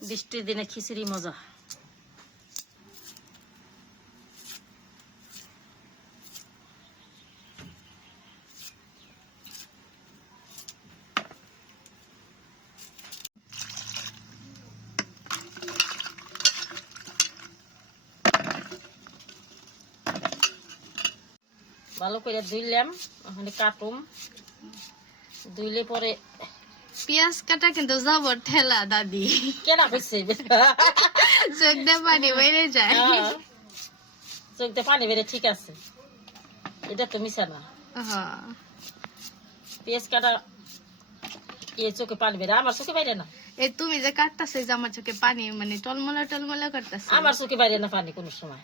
বৃষ্টির দিনে খিচুড়ি মজা। ভালো করে ধুইলাম, ওখানে কাটুম, ধুইলে পরে পেঁয়াজ কাটা কিন্তু জবর ঠেলা দাদি, কেনা হয়েছে চোখ দিয়ে পানি বেড়ে যায়। চোখ দিয়ে পানি বেড়ে, ঠিক আছে, এটা তো মিশা না। পেঁয়াজ কাটা চোখে পানি বেড়ে, আমার চোখে বাইরে না। এই তুমি যে কাটতাছে যে আমার চোখে পানি মানে টলমলা টলমলা করতেছে, আমার চোখে বাইরে না পানি কোন সময়।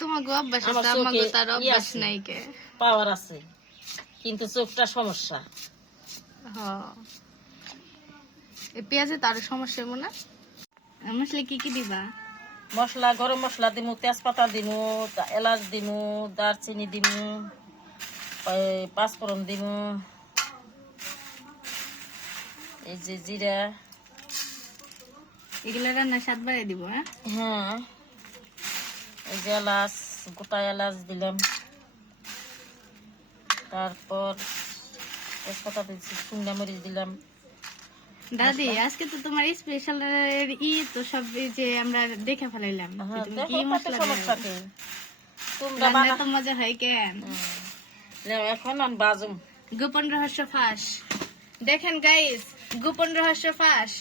তোমাকে অভ্যাস আমার আছে, আমাকে চোখে তার অভ্যাস নাই কে। পাওয়ার আছে, কিন্তু চোখটা সমস্যা। এই পেঁয়াজে তার সমস্যা মনে। মশলা কি কি দিবা? মশলা, গরম মশলা দিমু, তেজপাতা দিমু, এলাচ দিমু, দারচিনি দিমু, পাঁচফোড়ন দিমু, এই যে জিরা। এগুলা রান্না স্বাদ বাড়াই দিব। হ্যাঁ, এই যে এলাচ, গোটা এলাচ দিলাম, তারপর তেজপাতা দিচ্ছি, শুকনা মরিচ দিলাম। দাদি আজকে তো তোমার স্পেশাল তো সব যে আমরা দেখে ফেলাইলাম, তুমি কি মশলা রান্না তো মজা হয় কেন। এখন আমি বাজুম। গোপন রহস্য ফাঁস, দেখেন গাইস, গোপন রহস্য ফাঁস।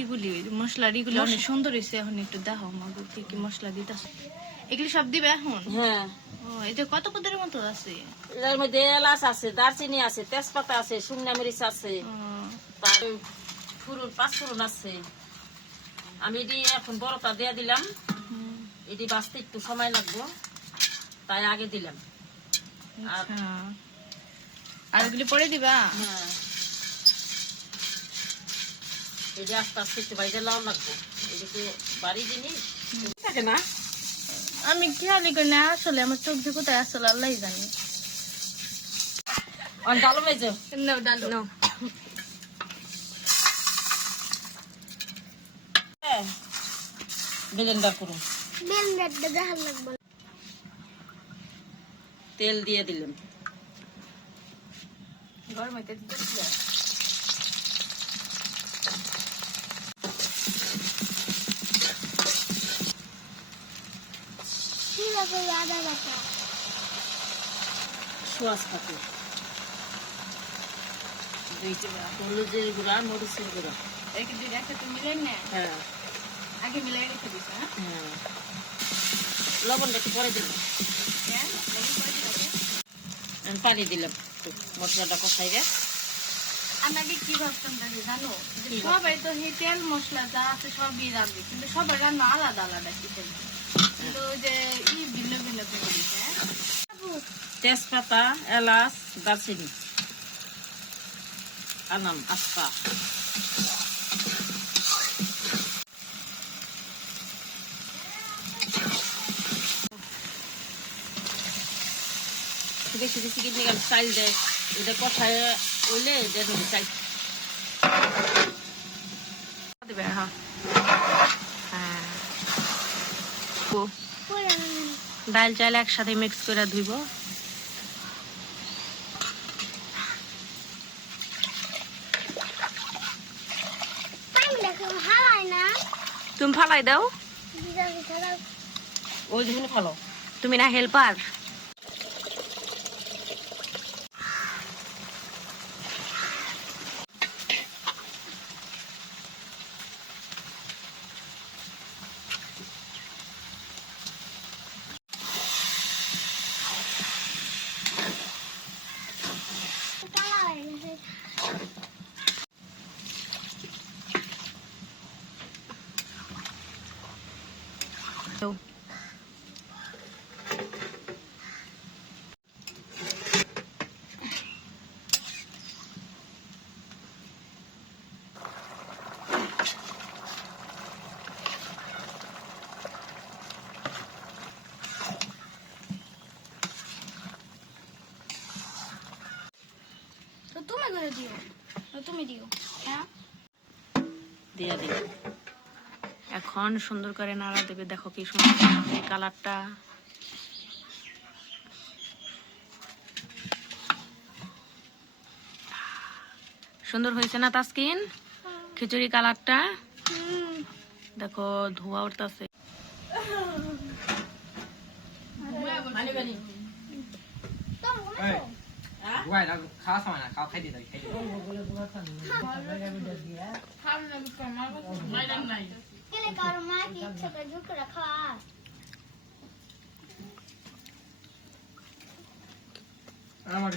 ইগুলি মশলার ইগুলি অনেক সুন্দর হয়েছে। এখন একটু দেখো মাগো কি কি মশলা দিতেছে, এগুলি সব দিবে এখন? হ্যাঁ, এটা কত পদের মতো আছে? এর মধ্যে এলাচ আছে, দারচিনি আছে, তেজপাতা আছে, শুকনা মরিচ আছে, তার পাঁচফোড়ন আছে। আমি এটি এখন বড়টা দিয়ে দিলাম, এটি বাঁচতে একটু সময় লাগবে, তাই আগে দিলাম। আর এগুলি পরে দিবা? হ্যাঁ, এই যে আস্তে আস্তে একটু বাইরে লাউ লাগবো, এদিকে বাড়ি জিনিস থাকে না। আমি খেয়ালি করি না আসলে, আমার চোখ দিয়ে কোথায় আসলে আল্লাহ জানি। ডালো মেজো ডালো ব্লেন্ডার করুন, তেল দিয়ে দিলাম। গরম হইতে দিতেছি। সোয়াজ পাতি, হলুদের গুঁড়া, মরিচের গুঁড়া, হ্যাঁ আগে মিলাই রেখে দিস। হ্যাঁ, লবণটা একটু পরে দিলাম, পানি দিলাম, মশলাটা কষাইবে। আমি আগে কি ভাবতাম দাদি জানো, সবাই তো তেল মশলা যা আছে সবই রাখবে, কিন্তু সবার রান্না আলাদা আলাদা কিচেন, কিন্তু যে ভিন্ন ভিন্ন করে দিচ্ছে। তেজপাতা, এলাচ, দারচিনি, আনাম আস্তা, বেশি বেশি কিনে গেল চাল দেয়, এটা কষায় ওইলে চাল দেবে। হ্যাঁ ডাল চাল একসাথে মিক্স করে ধুইব। তুমি ফালাই দাও, ওই জন্য ভালো। তুমি না হেল্পার। আমারও দিও, তুমি দিও। হ্যাঁ, দিয়ে দিই। এখন সুন্দর করে নাড়া দেবে। দেখো কি সুন্দর এই কালারটা। সুন্দর হয়েছে না তাসকিন খিচুড়ি কালারটা? দেখো ধোয়া উঠতেছে। খাওয়া সময় না, খাওয়া খাই দিতে খাই দিতে কেলে কারো মা কি ইচ্ছে করে ঝুঁকে রাখা। আমার